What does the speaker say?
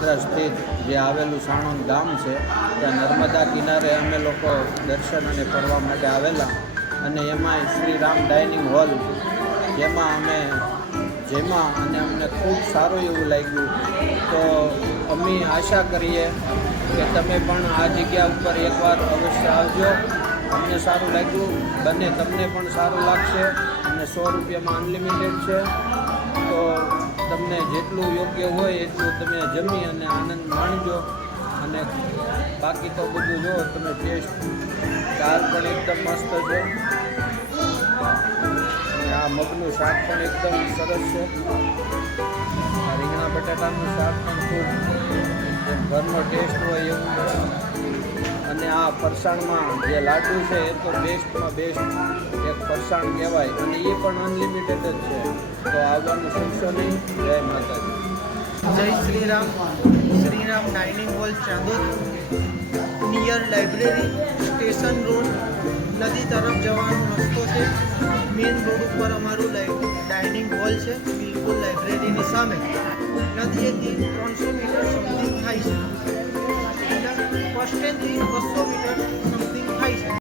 બગસરા સ્થિત જે આવેલું સાણંદ ગામ છે, ત્યાં નર્મદા કિનારે અમે લોકો દર્શન અને ફરવા માટે આવેલા. અને એમાં શ્રી રામ ડાઇનિંગ હોલ, જેમાં અમે, જેમાં અને અમને ખૂબ સારું એવું લાગ્યું. તો અમે આશા કરીએ કે તમે પણ આ જગ્યા ઉપર એકવાર અવશ્ય આવજો. અમને સારું લાગ્યું, બંને તમને પણ સારું લાગશે. અને સો રૂપિયામાં અનલિમિટેડ છે. તો તમને જેટલું યોગ્ય હોય એટલું તમે જમી અને આનંદ માણજો. અને બાકી તો બધું જો, તમે ટેસ્ટ દાળ પણ એકદમ મસ્ત છે. આ મગનું શાક પણ એકદમ સરસ છે. આ રીંગણા બટાટાનું શાક પણ ખૂબ ઘરનો ટેસ્ટ હોય એવું. અને આ ફરસાણમાં જે લાડુ છે એ તો બેસ્ટમાં બેસ્ટ એક ફરસાણ કહેવાય. અને એ પણ અનલિમિટેડ જ છે. જય Shriram. Shriram dining hall, Chandod, near library, station road, નદી તરફ જવાનો રસ્તો છે. મેઇન રોડ ઉપર અમારું ડાઇનિંગ હોલ છે. બિલકુલ લાઇબ્રેરીની સામે. નદીએથી ત્રણસો મીટર સમથિંગ થાય છે. ફર્સ્ટ સ્ટેન્ડથી બસો મીટર